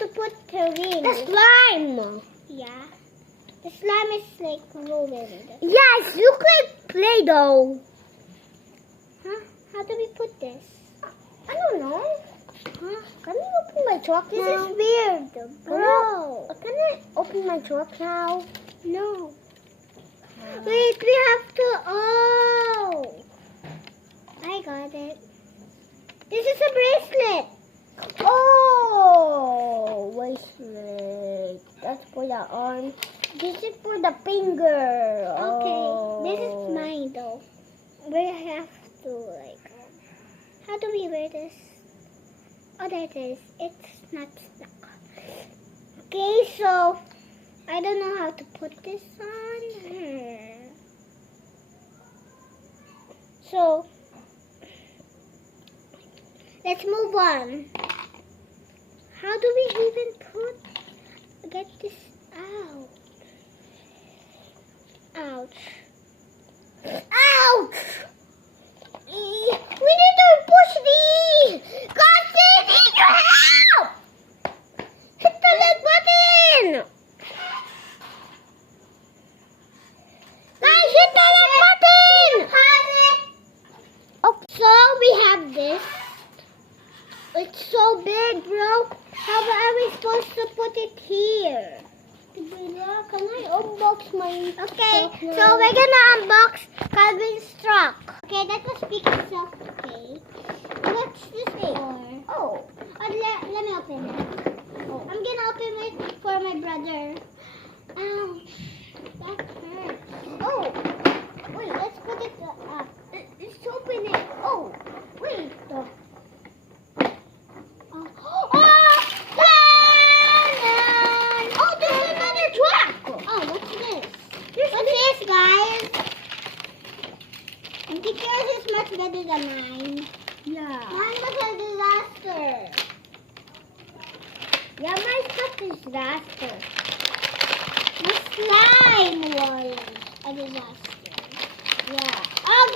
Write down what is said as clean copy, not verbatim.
to put the ring. The slime. Yeah. The slime is like rolling. Yes, look like Play-Doh. Huh? How do we put this? I don't know. Huh? Can you open my truck This now? is weird, bro. Can I open my truck now? No. Wait, we have to. Oh, I got it. This is a bracelet. Oh, bracelet. That's for the arm. This is for the finger. Okay, this is Oh. mine though. We have to like. How do we wear this? Oh, there it is. It's not stuck. Okay, so I don't know how to put this on. So let's move on. How do we even get this out? Ouch. Ouch! We need to push these! God, they need your help! Hit the leg button! Guys, hit the leg button! Okay, so we have this. It's so big, bro. How are we supposed to put it here? Can I unbox my Okay, stuff now? so we're gonna unbox Calvin's truck. Okay, that was big itself. Okay. What's this for? Oh, Let me open it. Oh. I'm gonna open it for my brother. Ouch. That hurts. oh, Wait, let's put it up. it's opening. Oh, wait. Oh, Oh, there's another truck. oh, what's this? What's this, guys? I think yours is much better than mine. Yeah. Mine was a disaster. Yeah, my stuff is disaster. The slime was a disaster. Yeah. Oh